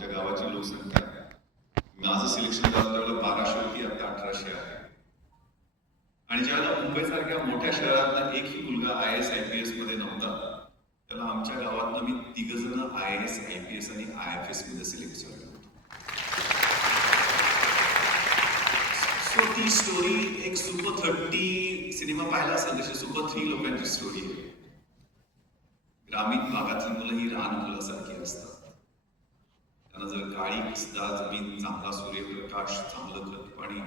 आमच्या गावाची लोकसंख्या, माझं सिलेक्शन झालं त्यावेळेला 1200 होती, आता 1800 आहे. आणि ज्यावेळेला मुंबईसारख्या मोठ्या शहरातला एकही मुलगा IAS IPS मध्ये नव्हता, त्याला आमच्या गावातनं मी 3 जण IAS IPS आणि IFS मध्ये सिलेक्ट झाले होतो. सो ती स्टोरी एक सुपर 30 सिनेमा पाहिला असेल तशी सुपर 3 लोकांची स्टोरी आहे. ग्रामीण भागातली मुलं ही रान फुलासारखी असतात. त्यांना जर काळी जमीन, चांगला सूर्यप्रकाश, चांगलं खत पाणी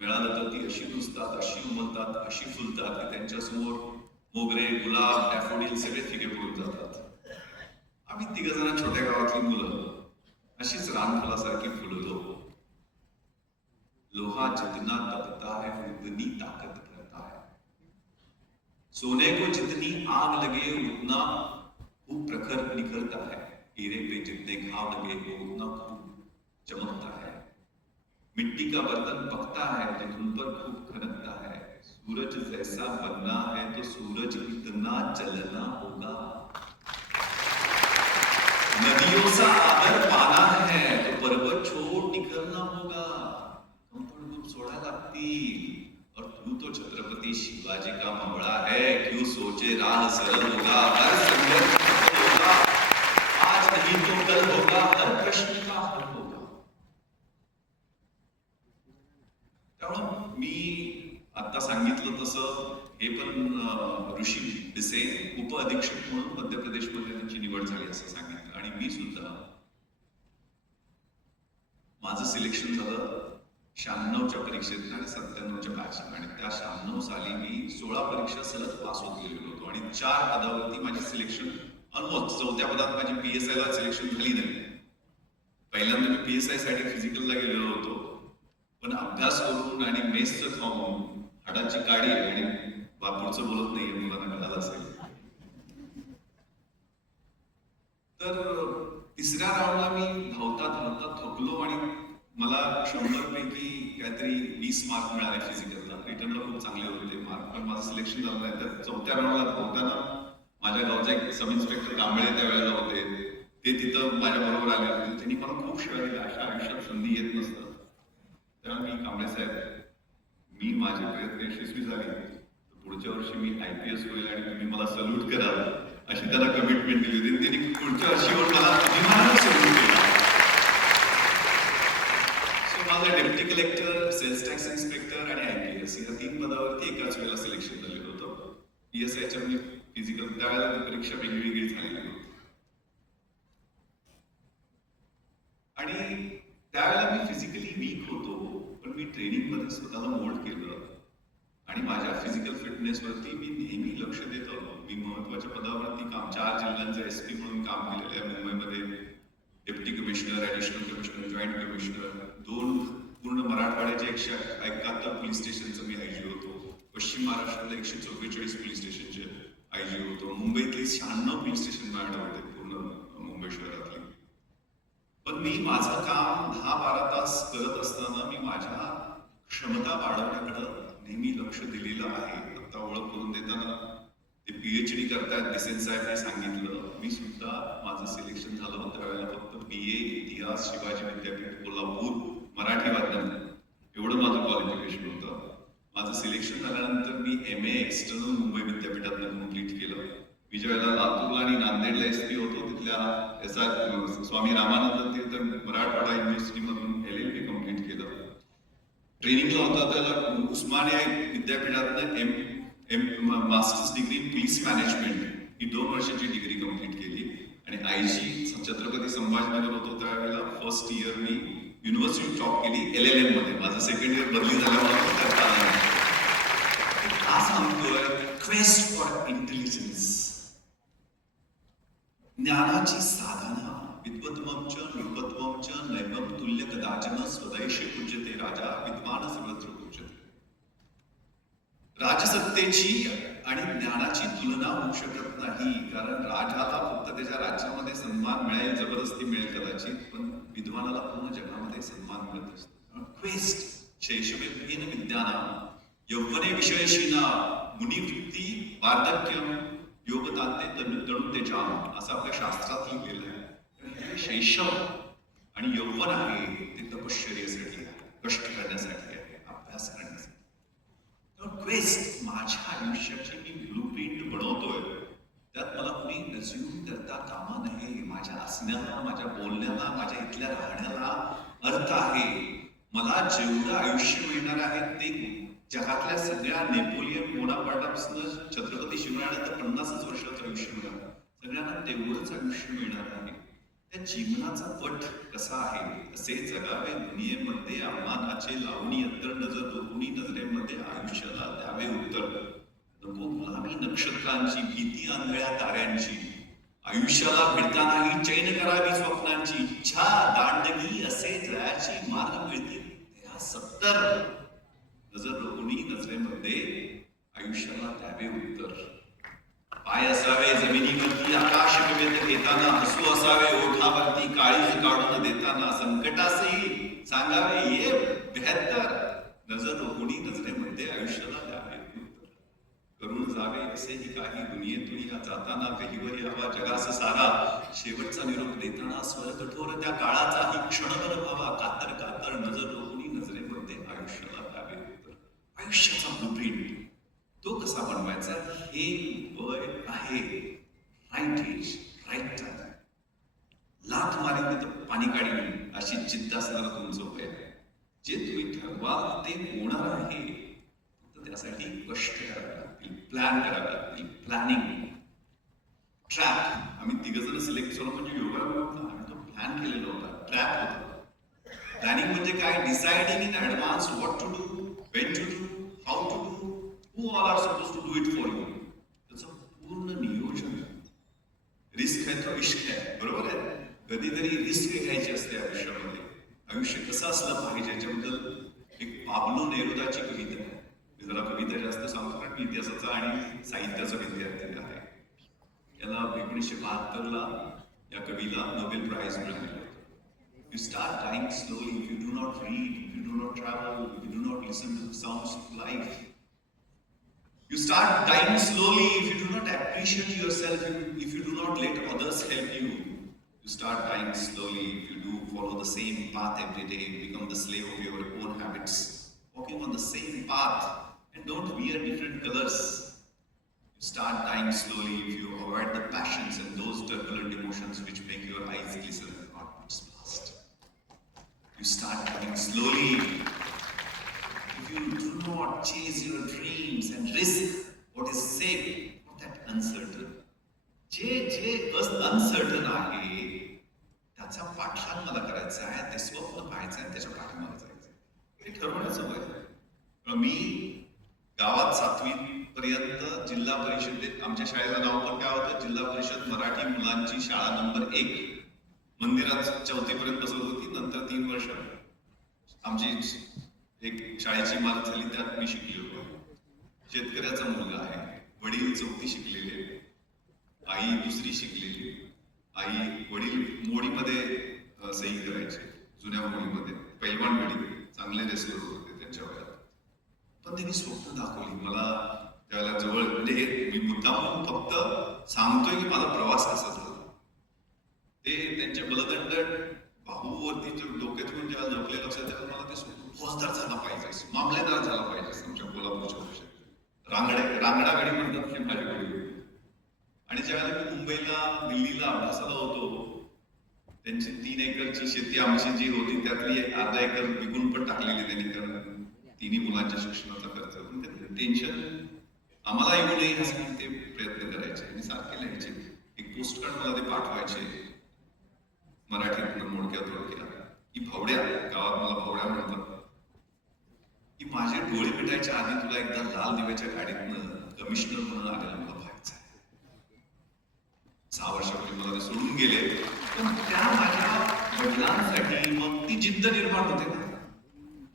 मिळालं तर ती अशी रुजतात, अशी उमलतात, अशी फुलतात की त्यांच्यासमोर मोगरे, गुलाब, डॅफोडिल सगळे फिके पडून जातात. आम्ही 3 जण छोट्या गावातली मुलं अशीच रानफुलासारखी फुललो. लोहा जितना तपता है उतनी ताकत करता है. सोने को जितनी आग लगे उतना खूब प्रखर निखरता है. हीरे पे जितने घाव लगे वो उतना खूब चमकता है. मिट्टी का बर्तन पकता है तो धुन पर खूब खनकता है. सूरज जैसा बनना है तो सूरज इतना जलना होगा. नदियों सा आदर पाना है तो पर्वत छोड़ निकलना होगा. कंपन रूप सोडा लागती. और तू तो छत्रपति शिवाजी का मावळा है. क्यों सोचे राह सरल होगा. हर संघर्ष सफल होगा. आज नहीं तो कल होगा. हर प्रश्न का हल होगा. त्यामुळे मी आता सांगितलं तसं हे पण ऋषी बिसे उप अधीक्षक म्हणून मध्य प्रदेशमध्ये त्यांची निवड झाली असं सांगितलं. आणि मी सुद्धा माझं सिलेक्शन झालं 96च्या परीक्षेत आणि 97च्या बॅचला. आणि त्या 96 साली मी 16 परीक्षा सलग पास होत गेलेलो होतो. आणि 4 पदावरती माझे सिलेक्शन ऑलमोस्ट 4थ्या पदात माझी PSI ला सिलेक्शन झाली नाही. पहिल्यांदा मी PSI साठी फिजिकलला गेलेलो होतो. पण अभ्यास करून आणि मेसचं खाऊन हाडाची काडी आणि पुढचं बोलत नाहीये मुलांना कळालं असेल. तर तिसऱ्या राऊंडला मी धावता थकलो आणि मला 100 पैकी काहीतरी 20 मार्क मिळाले फिजिकलला. रिटर्नला खूप चांगले होते मार्क. पण माझं सिलेक्शन झालं नाही. तर 4थ्या राऊंडला धावताना माझ्या गावचा एक सब इन्स्पेक्टर कांबळे त्यावेळेला होते. ते तिथं माझ्या बरोबर आले होते. त्यांनी मला खूप शिवाय दिल्या. अशा आयुष्यात संधी येत नसतात. तेव्हा मी कांबळे साहेब, मी माझे प्रयत्न यशस्वी झाले तर पुढच्या वर्षी मी IPS होईल आणि तुम्ही मला सल्यूट कराल अशी त्याला कमिटमेंट दिली होती. त्यांनी पुढच्या वर्षीवर मला विमानानं सल्यूट केला. सो माझा deputy collector, sales tax inspector आणि IPS या 3 पदावरती एकाच वेळेला सिलेक्शन झालेलं होतं. PSIच्या मी फिजिकल त्यावेळेला परीक्षा वेगळी झालेली होती. आणि त्यावेळेला मी फिजिकली वीक होतो. पण मी ट्रेनिंग मध्ये स्वतःला मोल्ड केलं आणि माझ्या फिजिकल फिटनेस वरती मी नेहमी लक्ष देत होतो. मी महत्वाच्या पदावरती 4 जिल्ह्यांचा SP म्हणून काम केलेलं आहे. मुंबईमध्ये deputy commissioner, additional commissioner, joint commissioner, 2 पूर्ण मराठवाड्याचे 171 पोलीस स्टेशनचं मी IG होतो. पश्चिम महाराष्ट्रातल्या 144 पोलीस स्टेशनचे IG होतो. मुंबईतली 96 पोलीस स्टेशन माझ्याकडे होते पूर्ण मुंबई शहरातली. पण मी माझं काम 10-12 तास करत असताना मी माझ्या क्षमता वाढवण्याकडे नेहमी लक्ष दिलेलं आहे. आता ओळख करून देताना ते PhD करतायत बिसेन साहेब हे सांगितलं. मी सुद्धा माझं सिलेक्शन झालं होतं त्यावेळेला फक्त BA इतिहास शिवाजी विद्यापीठ कोल्हापूर मराठी वाचन एवढं माझं क्वालिफिकेशन होतं. माझं सिलेक्शन झाल्यानंतर मी MA एक्सटर्नल मुंबई विद्यापीठातून कम्प्लीट केलं. मी ज्यावेळेला लातूरला आणि नांदेडला SP होतो तिथल्या स्वामी रामानंद तीर्थ मराठवाडा युनिव्हर्सिटीमधून LLB कम्प्लीट केलं. ट्रेनिंगला होता त्याला उस्मानिया विद्यापीठातनं masters degree in police management ही 2 वर्षाची डिग्री कम्प्लीट केली. आणि IG छत्रपती संभाजीनगर होतो त्यावेळेला फर्स्ट इयर मी युनिव्हर्सिटी जॉब केली LLM मध्ये. माझं सेकंड इयर बदली झाल्यामुळे करता आलं नाही. का सांगतोय? क्वेस्ट फॉर इंटेलिजन्स, ज्ञानाची साधना. विद्वत्वं च नृपत्वं च नैवं तुल्य कदाचन स्वदेशे पूज्यते राजा विद्वान सर्वत्र पूज्यते. राजसत्तेची आणि ज्ञानाची तुलना होऊ शकत नाही. कारण राजाला फक्त त्याच्या राज्यामध्ये सन्मान मिळेल, जबरदस्ती मिळेल कदाचित, पण विद्वानाला पूर्ण जगामध्ये सन्मान मिळत असतो. क्वेस्ट शैशवेन विद्यानां यौवने विषयशीना मुनिवृत्ती वार्धक्यम योगतांते तणुतेजाम असं आपल्या शास्त्रात लिहिलेलं आहे. शैशव आणि यौवन आहे ते तपश्चर्येसाठी आहे, कष्ट करण्यासाठी आहे, अभ्यास करण्यासाठी. क्वेस्ट माझ्या आयुष्याची मी ब्लूप्रिंट बनवतोय, त्यात मला कुणी रेझ्युम करता कामा नये. माझ्या असण्याला, माझ्या बोलण्याला, माझ्या इथल्या राहण्याला अर्थ आहे. मला जेवढं आयुष्य मिळणार आहे ते जगातल्या सगळ्या नेपोलियन बोनापार्टापासून छत्रपती शिवरायांना 50च वर्षाचं आयुष्य मिळालं, सगळ्यांना तेवढंच आयुष्य मिळणार आहे. त्या जीवनाचा पट कसा आहे, असे जगावे दुनियेमध्ये आव्हानाचे लावणी अंतर नजर दोन्ही नजरेमध्ये आयुष्याला द्यावे उत्तर. नको गुलामी नक्षत्रांची, भीती आंधळ्या ताऱ्यांची, आयुष्याला भिडतानाही चैन करावी स्वप्नांची, इच्छा दांडगी असे जयाची मार्ग मिळतील त्या 70 नजर दोन्ही नजरेमध्ये आयुष्याला द्यावे उत्तर. पाय असावे जमिनीवरती आकाश विवेद घेताना, हसू असावे ओठावरती काळीज काढून देताना, संकटासही सांगावे ये बेहत्तर. नजर दोन्ही नजरेमध्ये आयुष्याला द्यावे उत्तर. करून जावे असेही काही दुनियेतून या जाताना, कहीवर यावा जगास सारा. शेवटचा निरोप देताना स्वर कठोर त्या काळाचाही क्षणभर व्हावा कातर कातर. नजर दोन्ही नजरेमध्ये आयुष्याला द्यावे उत्तर. आयुष्याचा ब्लूप्रिंट तो कसा बनवायचा, हे वय आहे. Right age, right time. लाथ मारीन तर पाणी काढीन अशी जिद्द असणारं तुमचं वय आहे. जे तुम्ही ठरवाल ते होणार आहे, फक्त त्यासाठी कष्ट करावे लागतील, प्लॅन करावे लागतील. प्लॅनिंग ट्रॅक आम्ही 3 जण सिलेक्ट झालो म्हणजे योगा आम्ही तो प्लॅन केलेला होता, ट्रॅक होता. प्लॅनिंग म्हणजे काय, deciding in advance what to do, when to do, how to do, who all are supposed to do it for you. त्याचं पूर्ण नियोजन. रिस्क आहे तो इश्क आहे, बरोबर आहे. कधीतरी रिस्क घ्यायची असते आयुष्यामध्ये. आयुष्य कसं असलं पाहिजे याच्याबद्दल एक पाब्लो नेरुदाची कविता आहे. मी जरा कविता जास्त सांगतो कारण मी इतिहासाचा आणि साहित्याचा विद्यार्थी आहे. याला 1972ला या कवीला नोबेल प्राइज मिळालेलं. You start dying slowly if you do not read, if you do not travel, if you do not listen to the sounds of life. You start dying slowly if you do not appreciate yourself, if you do not let others help you. You start dying slowly if you do follow the same path every day, become the slave of your own habits, walking on the same path and don't wear different colors. You start dying slowly if you avoid the passions and those turbulent emotions which make your eyes glisten and heartbeats fast. You start dying slowly if you do not chase your dreams and risk what is safe for that uncertain. जे uncertain आहे त्याचा पाठलाग मला करायचा आहे, ते स्वप्न पाहायचं आहे, त्याच्या पाठीमागे जायचं आहे, ते ठरवण्याचं वय आहे. मी गावात 7वी पर्यंत जिल्हा परिषदेत, आमच्या शाळेचं नाव पण काय होतं, जिल्हा परिषद मराठी मुलांची शाळा नंबर 1. मंदिरात 4थी पर्यंत बसत होती. नंतर 3 वर्ष आमची एक शाळेची इमारत झाली, त्यात मी शिकलेलो. शेतकऱ्याचा मुलगा आहे. वडील 4थी शिकलेले, आई 2री शिकलेली. वडील मोडीमध्ये सही करायचे, जुन्या मोडीमध्ये. पैलवान वडील, चांगले रेसलर होते त्यांच्या वयात. पण त्यांनी स्वप्न दाखवली मला त्यावेळेला जवळ. म्हणजे मी मुद्दाम फक्त सांगतोय की माझा प्रवास कसा झाला. ते त्यांच्या बलदंड बाहूवरती डोक्यातून जेव्हा झोपले लक्षात त्याला मला ते स्वप्न फौजदार झाला पाहिजे, मामलेदार झाला पाहिजे. आमच्या कोल्हापूरच्या भाषेत रांगडा गाडी म्हणतात की माझी वडील. आणि ज्यावेळेला मी मुंबईला दिल्लीला अभ्यासाला होतो, त्यांची 3 एकरची शेती आमची जी होती त्यातली अर्धा एकर विकून पण टाकलेली त्यांनी, कारण 3ही मुलांच्या शिक्षणाचा खर्च. पण ते टेन्शन आम्हाला येऊ नये यासाठी ते प्रयत्न करायचे आणि सारखे लिहायचे. एक पोस्ट कार्ड मला ते पाठवायचे मराठीत मोडक्या थोडक्या की भावड्या, गावात मला भावड्या म्हणतात, की माझे डोळे मिटायच्या आधी तुला एकदा लाल दिव्याच्या गाडीतनं कमिशनर म्हणून आलेलं मला पाहायचं. 6 वर्षापूर्वी मला ते सोडून गेले. पण त्या माझ्या वडिलांसाठी मग ती जिद्द निर्माण होते ना,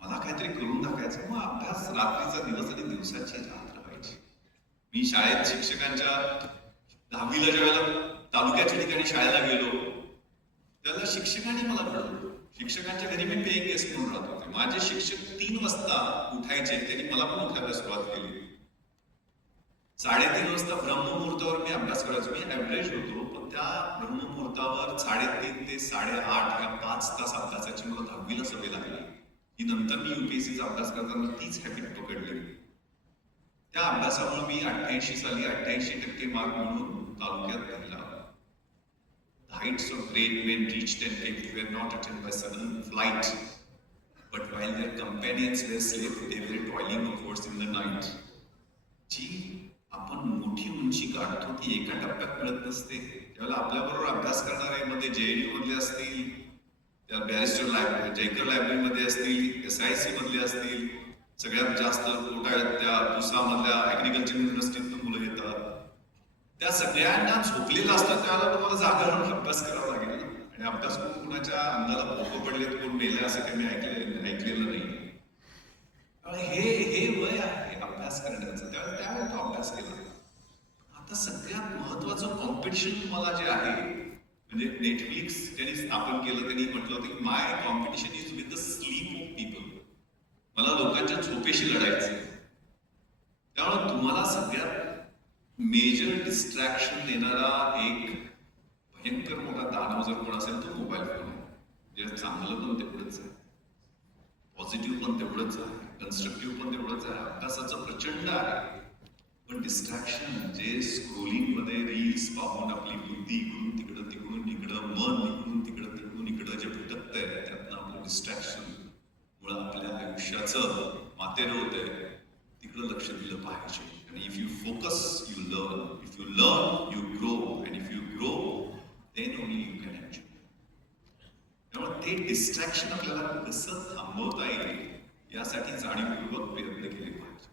मला काहीतरी करून दाखवायचं. मग अभ्यास रात्रीचा दिवस आणि दिवसाची रात्र व्हायची. मी शाळेत शिक्षकांच्या 10वीला ज्या वेळेला तालुक्याच्या ठिकाणी शाळेला गेलो त्याला शिक्षकांनी मला घडवलं. शिक्षकांच्या घरी मी पेइंग गेस्ट म्हणून राहत होते. माझे शिक्षक 3 वाजता उठायचे, त्यांनी मला पण उठायला सुरुवात केली. 3:30 वाजता ब्रह्ममुहूर्तावर मी अभ्यास करायचो. मी ऍव्हरेज होतो, पण त्या ब्रह्ममुहूर्तावर 3:30 ते 8:30 या 5 तास अभ्यासाची मला 10वीला सवय लागली. ही नंतर मी युपीएससीचा अभ्यास करताना तीच हॅबिट पकडली. त्या अभ्यासामुळे मी 88 साली 88% मार्क म्हणून तालुक्यात पहिला. The heights of great men reached and came were not attained by sudden flight, but while their companions were asleep, they were toiling upwards in the night. जी आपण मोठी उंची गाठतो ती एका टप्प्यात मिळत नसते. त्यावेळेला आपल्याबरोबर अभ्यास करणारे मध्ये JNU मधले असतील, त्या बॅरिस्टर लायब्ररी जयकर लायब्ररीमध्ये असतील, SIC मधले असतील, सगळ्यात जास्त कोटा त्या पुसामधल्या ऍग्रिकल्चर युनिव्हर्सिटीतून मुलं येतात. त्या सगळ्यांना झोपलेलं असतं, त्यावेळेला तुम्हाला जागा राहून अभ्यास करावा लागेल ना. आणि अभ्यास करून कुणाच्या अंगाला भोकं पडलेत, कोण मेले असं काही मी ऐकलेलं नाही. हे वय आहे अभ्यास करण्याचं. त्यावेळेला तो अभ्यास केला. आता सगळ्यात महत्वाचं कॉम्पिटिशन तुम्हाला जे आहे, म्हणजे नेटफ्लिक्स त्यांनी स्थापन केलं, त्यांनी म्हटलं होतं की my competition is with the sleep of people. मला लोकांच्या झोपेशी लढायचं. त्यामुळे तुम्हाला सगळ्यात मेजर डिस्ट्रॅक्शन देणारा एक भयंकर मोठा दानव जर कोण असेल तो मोबाईल फोन आहे. जे चांगलं पण तेवढंच आहे, पॉझिटिव्ह पण तेवढंच आहे, कन्स्ट्रक्टिव्ह पण तेवढंच आहे, अभ्यासाचं प्रचंड आहे. पण डिस्ट्रॅक्शन जे स्क्रोलिंग मध्ये रील्स पाहून आपली बुद्धी इकडून तिकडं तिकडून इकडं, मन इकडून इकडं जे भटकतंय, त्यातनं आपलं डिस्ट्रॅक्शन मुळे आपल्या आयुष्याचं मातेरं होतंय. तिकडं लक्ष दिलं पाहिजे. आणि if you focus you learn, if you learn you grow, and if you grow then only you can enjoy. त्यामुळे ते डिस्ट्रॅक्शन आपल्याला कसं थांबवता येईल यासाठी जाणीवपूर्वक प्रयत्न केले पाहिजे.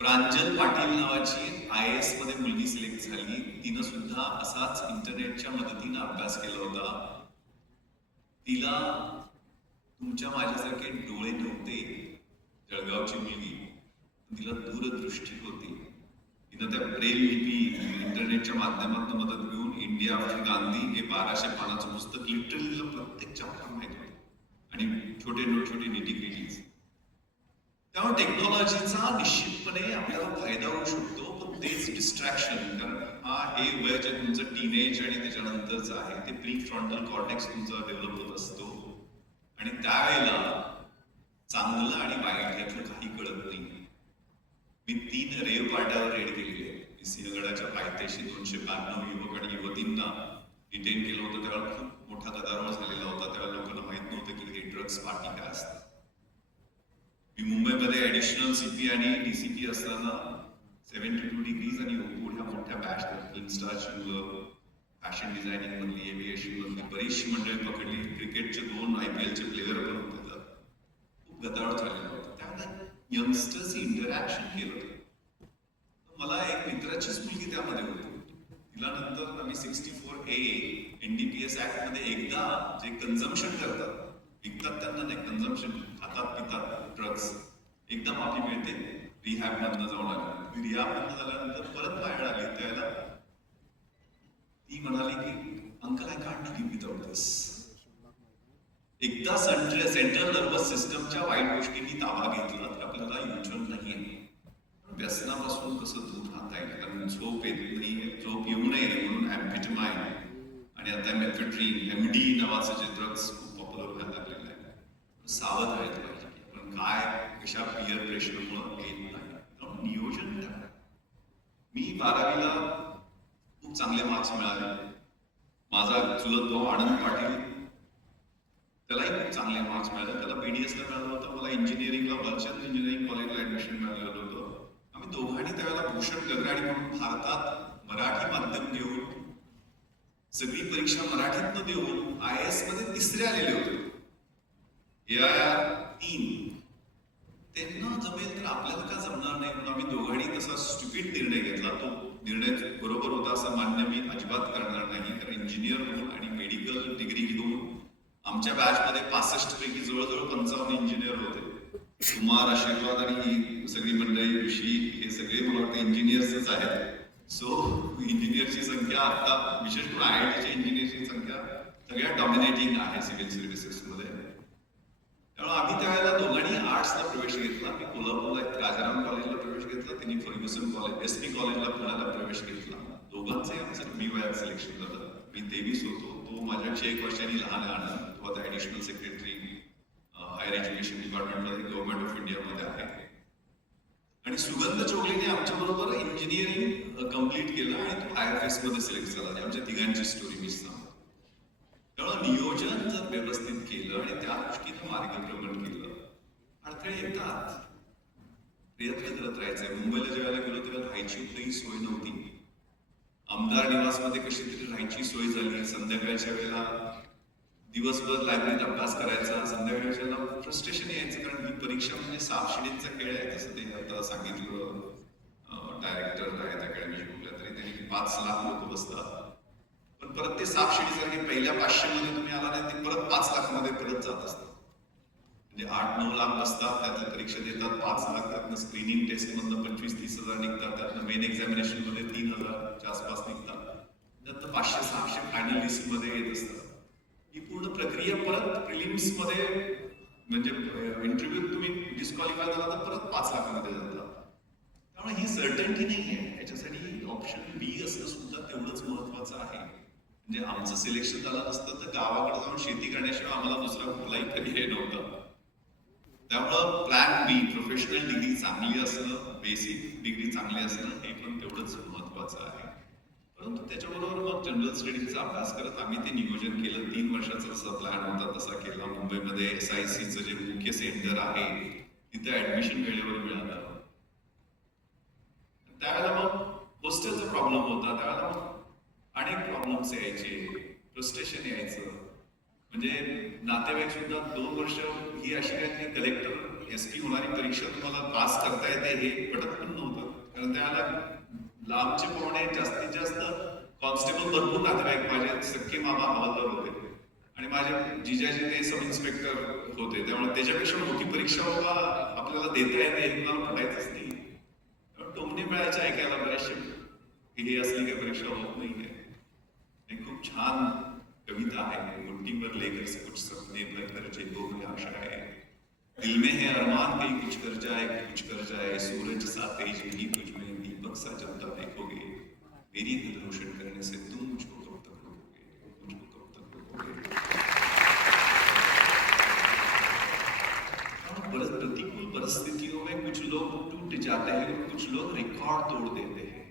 प्रांजल पाटील नावाची IAS मध्ये मुलगी सिलेक्ट झाली. तिनं सुद्धा असाच इंटरनेटच्या मदतीनं अभ्यास केला होता. तिला तुमच्या माझ्यासारखे डोळे नव्हते. जळगावची मुलगी, तिला दूरदृष्टी होती. तिनं त्या ब्रेल लिपी इंटरनेटच्या माध्यमातून मदत घेऊन इंडिया आफ्टर गांधी हे 1200 पानाचं पुस्तक लिटरली प्रत्येक चॅप्टर माहित होतं. आणि छोटे निटीग्रिटीज. त्यामुळे टेक्नॉलॉजीचा निश्चितपणे आपल्याला फायदा होऊ शकतो, पण तेच डिस्ट्रॅक्शन. कारण हे वय जे तुमचं टीनेज आणि त्याच्यानंतरचं आहे, ते प्री फ्रंटल कॉर्टेक्स तुमचा डेव्हलप होत असतो. आणि त्यावेळेला चांगलं आणि वाईट यातलं काही कळत नाही. मी 3 रेव पार्ट्यावर रेड केलेले. सिंहगडाच्या पायथ्याशी 292 युवक आणि युवतींना डिटेन केलं होतं. त्यावेळेला खूप मोठा गदारोळ झालेला होता. त्यावेळेला लोकांना माहित नव्हतं की हे ड्रग्स पार्टी काय असतात. मी मुंबईमध्ये ऍडिशनल CP आणि DCP असताना 72 डिग्रीज आणि ओकूड ह्या मोठ्या बॅच, फिल्म स्टारची मुलं, फॅशन डिझायनिंग मधली, एव्हिएशन मधली बरीचशी मंडळी पकडली. क्रिकेटचे 2 IPLचे प्लेयर पण होते. खूप गदारोळ झालेला होता. त्यावेळेला यंगस्टर्सची इंटरॅक्शन केलं होतं. मला एक मित्राचीच मुलगी त्यामध्ये होती. तिला नंतर आम्ही 64A NDPS ऍक्ट मध्ये एकदा जे कन्झम्पशन करतात, विकतात त्यांना नाही, कन्झम्पशन खातात पितात ड्रग्स, एकदा माफी मिळते. रिहॅब मधनं जाऊन आली. रिहॅब मधनं झाल्यानंतर परत बाहेर आली. त्याला ती म्हणाली की uncle I can't live without this. एकदा सेंट्रल नर्वस सिस्टमच्या वाईट गोष्टींनी ताबा घेतला तर आपल्याला युजन नाहीये. व्यसनापासून कसं दूर राहता येईल. कारण झोप येत नाही, झोप येऊ नये म्हणून ऍम्फेटामाइन आणि आता मेफेड्रीन, MD नावाचं जे ड्रग्स खूप पॉप्युलर व्हायला लागलेलं आहे. सावध व्हायला पाहिजे की आपण काय कशा पियर प्रेशरमुळे येत नाही. नियोजन करा. मी 12वीला खूप चांगले मार्क्स मिळाले. माझा चुलत भाऊ आनंद पाटील, त्यालाही खूप चांगले मार्क्स मिळाले. त्याला BDS ला मिळालं होतं. मला इंजिनिअरिंगला वलचंद इंजिनिअरिंग कॉलेजला ऍडमिशन मिळालेलं होतं. आम्ही दोघांनी त्यावेळेला भूषण गगराणी म्हणून भारतात मराठी माध्यम घेऊन सगळी परीक्षा मराठीतनं देऊन IAS मध्ये 3रे आलेले होते. AIR 3. त्यांना जमेल तर आपल्याला का जमणार नाही म्हणून आम्ही दोघांनी तसा स्टुपिड निर्णय घेतला. तो निर्णय बरोबर होता असं मान्य मी अजिबात करणार नाही. कारण इंजिनियर होऊन आणि मेडिकल डिग्री घेऊन आमच्या बॅचमध्ये 65 पैकी जवळजवळ 55 इंजिनियर होते. कुमार, आशीर्वाद आणि ही सगळी मंडळी, ऋषी, हे सगळे मला वाटतं इंजिनियर्सच आहेत. सो इंजिनियरची संख्या आता विशेष करून IITच्या इंजिनियरची संख्या सगळ्यात डॉमिनेटिंग आहे सिव्हिल सर्व्हिसेस मध्ये. त्यामुळे आम्ही त्यावेळेला दोघांनी आर्ट्सला प्रवेश घेतला. मी कोल्हापूरला राजाराम कॉलेजला प्रवेश घेतला, त्यांनी फर्ग्युसन कॉलेज SP कॉलेजला पुण्याला प्रवेश घेतला. दोघांचे आमचं कमी वयात सिलेक्शन झालं. मी 23 होतो, तो माझ्यापेक्षा 1 वर्षांनी लहान. तो आता ऍडिशनल सेक्रेटरी हायर एज्युकेशन डिपार्टमेंटमध्ये गव्हर्नमेंट ऑफ इंडियामध्ये आहे. आणि सुगंध चोगलेने आमच्या बरोबर इंजिनिअरिंग कम्प्लीट केलं आणि तो IFS मध्ये सिलेक्ट झाला. आमच्या तिघांची स्टोरी मी सांगतो. त्यामुळे नियोजन जर व्यवस्थित केलं आणि त्या दृष्टीनं मार्गक्रमण केलं, अडथळे येतात, प्रयत्न करत राहायचंय. मुंबईला ज्यावेळेला गेलो तेव्हा राहायची कुठेही सोय नव्हती. आमदार निवासमध्ये कशी तरी राहायची सोय झाली. संध्याकाळच्या वेळेला दिवसभर लायब्ररीत अभ्यास करायचा, संध्याकाळच्या वेळेला फ्रस्ट्रेशन यायचं, कारण ही परीक्षा म्हणजे सापशिडीचा खेळ आहे. तसं ते आता सांगितलं डायरेक्टर आहेत अकॅडमीचे कुठल्या तरी, त्यांनी 5 लाख लोक बसतात, पण परत ते सापशिडीसारखे पहिल्या 500 मध्ये तुम्ही आला नाही, ते परत 5 लाखामध्ये परत जात असतात. म्हणजे 8-9 लाख बसतात, त्यातल्या परीक्षा देतात 5 लाख, त्यातनं स्क्रीनिंग टेस्ट मधनं 25-30 हजार निघतात, त्यातनं मेन एक्झामिनेशन मध्ये 3,000च्या आसपास निघतात, त्यातनं 500-600 फायनल लिस्ट मध्ये येत असतात. ही पूर्ण प्रक्रिया परत प्रिलिम्स मध्ये म्हणजे इंटरव्ह्यू तुम्ही डिस्क्वालिफाय झाला तर परत 5 लाखामध्ये जातात. त्यामुळे ही सर्टन्टी नाही आहे. याच्यासाठी ऑप्शन B असणं सुद्धा तेवढंच महत्वाचं आहे. म्हणजे आमचं सिलेक्शन झालं नसतं तर गावाकडे जाऊन शेती करण्याशिवाय आम्हाला दुसरा कुठलाही पर्याय नव्हता. त्यामुळं प्लॅन B, प्रोफेशनल डिग्री चांगली असणं, बेसिक डिग्री चांगली असणं हे पण तेवढंच महत्वाचं आहे. परंतु त्याच्याबरोबर मग जनरल स्टडीजचा अभ्यास करत आम्ही ते नियोजन केलं. 3 वर्षाचा जसा प्लॅन होता तसा केला. मुंबईमध्ये SICचं जे मुख्य सेंटर आहे तिथे ऍडमिशन वेळेवर मिळालं. त्यावेळेला मग हॉस्टेलचा प्रॉब्लेम होता, त्यावेळेला मग अनेक प्रॉब्लेम्स यायचे, फ्रस्ट्रेशन यायचं. म्हणजे नातेवाईक सुद्धा 2 वर्ष ही अशी काही कलेक्टर SP होणारी परीक्षा तुम्हाला पास करता येते हे पटत पण नव्हतं, कारण त्याला लांबचे पाहुणे जास्तीत जास्त कॉन्स्टेबल भरपूर नातेवाईक माझे सख्खे मामा हवालदार होते आणि माझ्या जिजाजी ते सब इन्स्पेक्टर होते. त्यामुळे त्याच्यापेक्षा मोठी परीक्षा बाबा आपल्याला देता येते हे मला पटायचंच नाही. टोमणे मिळायचे ऐकायला बरेचसे, ही असली काही परीक्षा होत नाहीये. एक खूप छान कविता आहे, मुट्ठी पर लेकर कुछ सपने भर जेबों में आशा है, दिल में है अरमान कहीं कुछ कर जाए, सूरज सा तेज भी तुझ में, दीपक सा जलता देखोगे, मेरी दिल रोशन करने से तुम मुझको कब तक रोकोगे, मुझको कब तक रोकोगे. प्रतिकूल परिस्थितियों में कुछ लोग टूट जाते हैं और कुछ लोग रिकॉर्ड तोड़ देते हैं.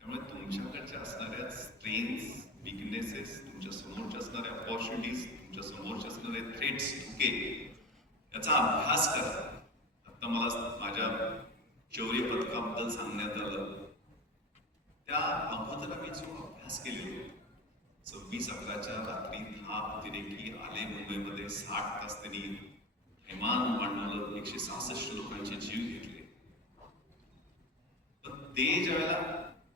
त्यामुळे तुमच्याकडच्या असणाऱ्या स्ट्रेंथ्स, विकनेसेस, तुमच्या समोरच्या असणाऱ्या अपॉर्च्युनिटीज, तुमच्या समोरच्या असणारे थ्रेट्स, धोके, याचा अभ्यास करा. आता मला माझ्या शौर्य पथकाबद्दल सांगण्यात आलं, त्या अगोदर आम्ही जो अभ्यास केलेला, 26/11च्या रात्री 10 अतिरेकी आले मुंबईमध्ये, 60 तास त्यांनी हैमान मांडवलं, 166 लोकांचे जीव घेतले. पण ते ज्यावेळेला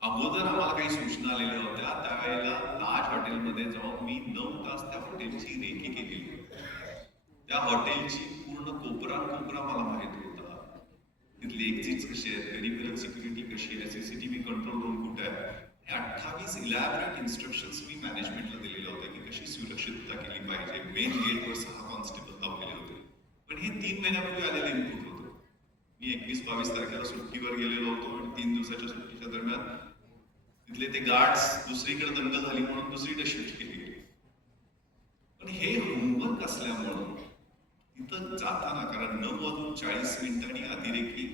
अगोदर आम्हाला काही सूचना आलेल्या होत्या, त्यावेळेला ताज हॉटेलमध्ये जाऊन मी 9 तास त्या हॉटेलची रेकी केली. त्या हॉटेलची पूर्ण कोपरा मला माहित होता. तिथली एक्झिट्स कशी आहेत, पेरिफेरल सिक्युरिटी कशी आहे, CCTV कंट्रोल रूम कुठे आहे, हे 28 इलॅबरेट इन्स्ट्रक्शन्स मी मॅनेजमेंटला दिलेले होते की कशी सुरक्षितता केली पाहिजे. मेन गेटवर 6 कॉन्स्टेबल लावलेले होते. पण हे 3 महिन्यापूर्वी आलेलं इनपुट होतं. मी 21-22 तारखेला सुट्टीवर गेलेलो होतो आणि 3 दिवसाच्या सुट्टीच्या दरम्यान तिथले ते गार्ड्स दुसरीकडे दंगल झाली म्हणून दुसरीकडे शिफ्ट केली गेली. पण हे होमवर्क असल्यामुळं तिथं जाताना, कारण 9:40 अतिरेकी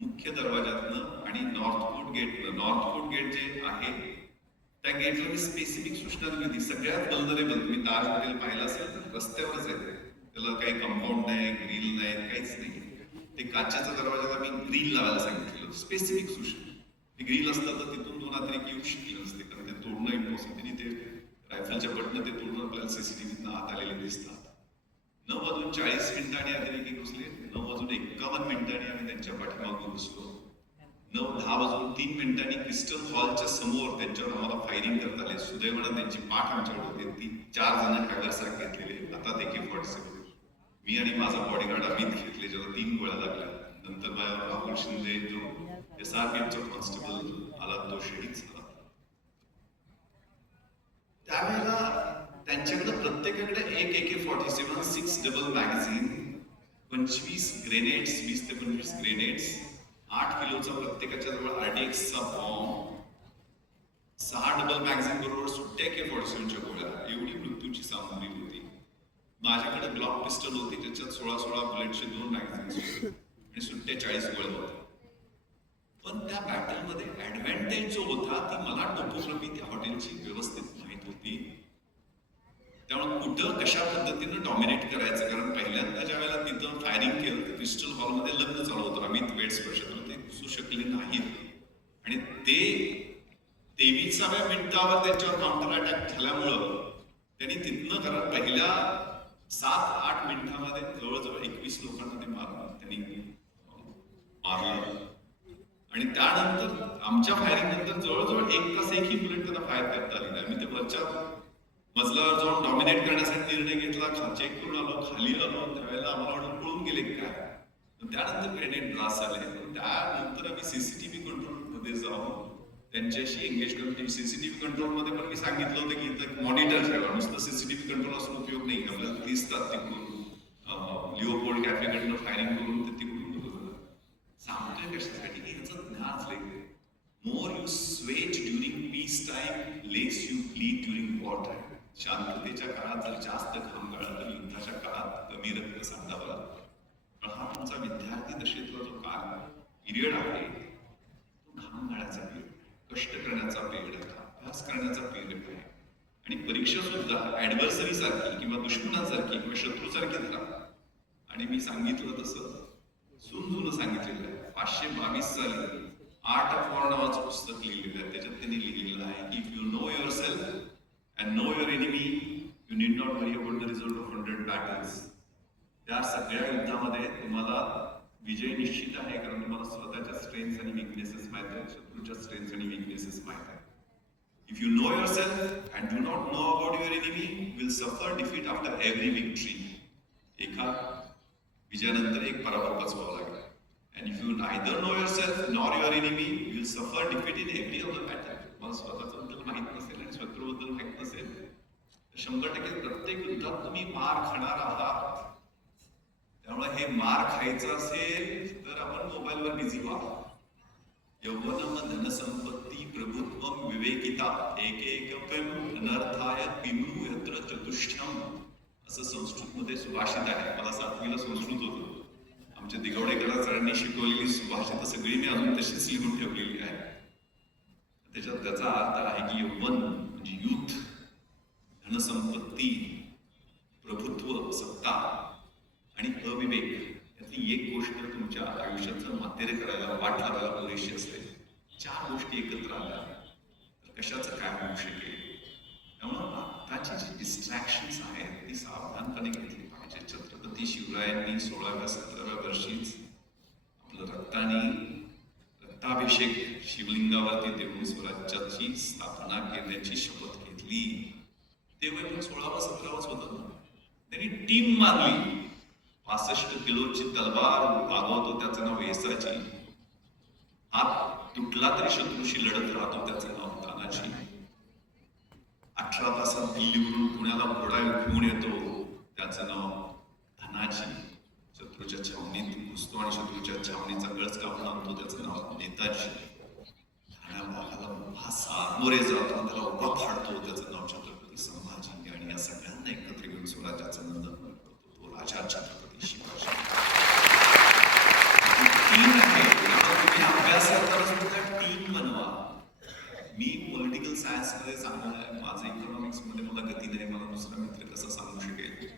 मुख्य दरवाजातनं आणि नॉर्थ कोट गेट जे आहे त्या गेटला मी स्पेसिफिक सूचना दिली होती. सगळ्यात वल्नरेबल, तुम्ही ताज हॉटेल पाहिलं असेल तर रस्त्यावरच आहे, त्याला काही कंपाऊंड नाही, ग्रिल नाही, काहीच नाही. ते काचेच्या दरवाजाला मी ग्रिल लावायला सांगितलेलं, स्पेसिफिक सूचना. ते ग्रिल असतं तर तिथून 2 अतिरेकी येऊ शकले नसते, कारण ते तोडणं इम्पॉसिबल. ते रायफलच्या बटणं ते तोडणं आपल्याला CCTVतनं आत आलेले दिसतात. 9:40 अतिरेकी घुसले. 9:51 आम्ही त्यांच्या पाठीमागून घुसलो. 9:10:03 क्रिस्टल हॉलच्या समोर त्यांच्यावर आम्हाला फायरिंग करता आले. सुदैवानं त्यांची पाठ आमच्याकडे होती. 4 जण हॅगरसाक घेतलेले, हातात AK-47. मी आणि माझा बॉडीगार्ड अमित घेतले, ज्याला 3 गोळ्या लागल्या. नंतर राहुल शिंदे जो SRPFचा कॉन्स्टेबल आला, तो शहीद झाला. त्यावेळेला त्यांच्याकडे प्रत्येकाकडे एक AK-47 6 डबल मॅगझिन 25 ग्रेनेड्स, 20 ते 25 ग्रेनेड्स, 8 किलोचा प्रत्येकाच्या जवळ RDXचा बॉम्ब, 6 डबल मॅगझिन बरोबर सुट्ट्या K47च्या गोळ्या, एवढी मृत्यूची सामग्री होती. माझ्याकडे ग्लॉक पिस्टल होती, ज्याच्यात 16 बुलेटचे 2 मॅगझिन्स होते आणि सुट्ट्या 40 गोळ्या होत्या. पण त्या बॅटलमध्ये ऍडव्हान्टेज जो होता ती मला टोपोग्राफी त्या हॉटेलची व्यवस्थित माहित होती. त्यामुळे कुठं कशा पद्धतीनं डॉमिनेट करायचं, कारण पहिल्यांदा ज्या वेळेला तिथं फायरिंग केलं तर क्रिस्टल हॉलमध्ये लग्न चालू होतं. आम्ही वेळ स्पर्शात ते घुसू शकले नाहीत आणि ते 23व्या मिनिटावर त्यांच्यावर काउंटर अटॅक झाल्यामुळं त्यांनी तिथनं, कारण पहिल्या 7-8 मिनिटांमध्ये जवळजवळ 21 लोकांना ते त्यांनी मारलं आणि त्यानंतर आमच्या फायरिंग नंतर जवळजवळ 1 तास एकही बुलेट त्यांना फायर करता आली नाही. आम्ही ते वरच्या मजल्यावर जाऊन डॉमिनेट करण्यासाठी निर्णय घेतला, चेक करून आलो, खाली आलो, त्यावेळेला आम्हाला वाटून पळून गेले काय. त्यानंतर ग्रेनेड ब्लास्ट झाले. त्यानंतर आम्ही सीसीटीव्ही कंट्रोल मध्ये जाऊन त्यांच्याशी एंगेज करून, सीसीटीव्ही कंट्रोल मध्ये पण मी सांगितलं होतं की इथं मॉनिटर ठेवा, नुसतं सीसीटीव्ही कंट्रोल असून उपयोग नाही. आपल्याला दिसतात तिकडून लिओपोल्ड कॅफेकडनं फायरिंग करून ते तिकडून होतं. सांगतोय कशासाठी की ह्याचं ज्ञान असले. More you sweat during peace time, less you bleed during war time. शांततेच्या काळात जर जास्त घाम गाळला तर युद्धाच्या काळात कमी रक्त सांडावं लागतं. पण हा तुमचा विद्यार्थी दशेतला जो काळ पिरियड आहे तो घाम गाळायचा पिरियड, कष्ट करण्याचा पिरियड आहे, अभ्यास करण्याचा पिरियड आहे. आणि परीक्षा सुद्धा ऍडव्हर्सरी सारखी किंवा दुश्मनासारखी किंवा शत्रूसारखी धरा. आणि मी सांगितलं तसं सुंदून सांगितलेलं आहे. 522 साली आर्ट ऑफ वॉर नावाचं पुस्तक लिहिलेलं आहे. त्याच्यात त्यांनी लिहिलेलं आहे की if you know your self and know your enemy, you need not worry about the result of 100 battles. त्या सगळ्या युद्धामध्ये तुम्हाला विजय निश्चित आहे, कारण तुम्हाला स्वतःच्या स्ट्रेंथ्स आणि विकनेसेस माहित आहेत, शत्रूच्या स्ट्रेंथ्स आणि विकनेसेस माहित आहेत. If you know yourself and do not know about your enemy, you will suffer defeat after every victory. एका विजयानंतर एक पराभव पचवावा लागेल. And if you neither know yourself nor your enemy, you will suffer defeat in every other battle. तुम्हाला स्वतःचं माहित नसेल आणि शत्रूबद्दल माहित नसेल तर 100% प्रत्येक युद्धात तुम्ही मार खाणार आहात. त्यामुळे हे मार खायचं असेल तर आपण मोबाईलवर बिझी व्हा. यौवनम धनसंपत्ती प्रभुत्वम विवेकिता एकेकम अनर्थाय पिमू यत्र चतुष्टयम, असं संस्कृतमध्ये सुभाषित आहे. मला 7वीला संस्कृत होतं. आमच्या दिगवडेकर सरांनी शिकवलेली सुभाषित सगळी मी अजून तशीच लिहून ठेवलेली आहे. त्याच्यात त्याचा अर्थ आहे की यौवन म्हणजे युथ, धनसंपत्ती, प्रभुत्व, सत्ता आणि अविवेक यातली एक गोष्ट तुमच्या आयुष्याचं मातेरे करायला, वाट लावायला पुरेशी असते. 4 गोष्टी एकत्र आल्या तर कशाचं काय होऊ शकेल. त्यामुळं आताची जी डिस्ट्रॅक्शन्स आहेत ती सावधानपणे घेतली पाहिजे. छत्रपती शिवरायांनी 16व्या-17व्या वर्षीच आपलं रक्ताभिषेक शिवलिंगावरती देऊन स्वराज्याची स्थापना करण्याची शपथ घेतली. ते वय पण 16वा-17वाच होतं ना. त्यांनी टीम मानली. 65 किलोची तलवार वागवतो त्याचं नाव वेसाची, हात तुटला तरी शत्रूशी लढत राहतो त्याचं नाव तानाजी. 18 तासात दिल्लीवरून पुण्याला घोडा घेऊन येतो त्याचं नाव धनाजी. शत्रूच्या छावणीत घुसतो आणि शत्रूच्या छावणीचा कळस काढून आणतो त्याचं नाव नेताजी. सामोरे जातो त्याला उभा फाडतो त्याचं नाव छत्रपती संभाजी. आणि या सगळ्यांना एकत्र घेऊन स्वराज्याचं नंदन करतो तो राजा छत्रपती शिवाजी. टीम आहे. तुम्ही अभ्यास करताना सुद्धा टीम बनवा. मी पॉलिटिकल सायन्स मध्ये चांगला आहे, माझं इकॉनॉमिक्स मध्ये मला गती नाही, मला दुसरा मित्र कसा सांगू शकेल.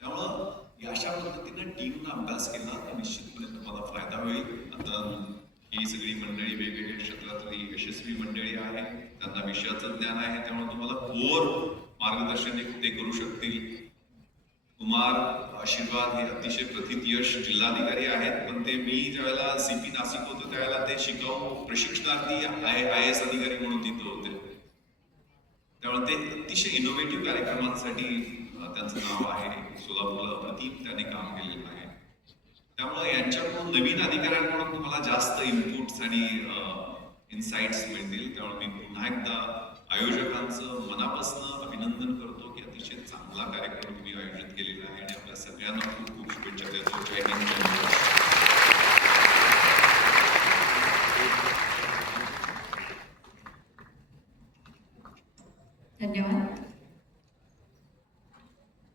त्यामुळं अशा पद्धतीने टीमनं अभ्यास केला तर निश्चितपणे तुम्हाला फायदा होईल. आता ही सगळी मंडळी वेगवेगळ्या क्षेत्रातली यशस्वी मंडळी आहे, त्यांना विषयाचं ज्ञान आहे, त्यामुळे तुम्हाला कोर मार्गदर्शन ते करू शकतील. कुमार आशीर्वाद हे अतिशय प्रथितयश जिल्हाधिकारी आहेत, पण ते मी ज्यावेळेला CP नाशिक होतो त्यावेळेला ते शिकाऊ प्रशिक्षणार्थी IAS अधिकारी म्हणून तिथं होते. त्यामुळे ते अतिशय इनोव्हेटिव्ह कार्यक्रमांसाठी त्यांचं नाव आहे. सोलापूरला अप्रतिम त्याने काम केलेलं आहे. त्यामुळे यांच्याकडून नवीन अधिकाऱ्यांकडून तुम्हाला जास्त इनपुट्स आणि इन्साइट्स मिळतील. त्यामुळे मी पुन्हा एकदा आयोजकांचं मनापासून अभिनंदन करतो की अतिशय चांगला कार्यक्रम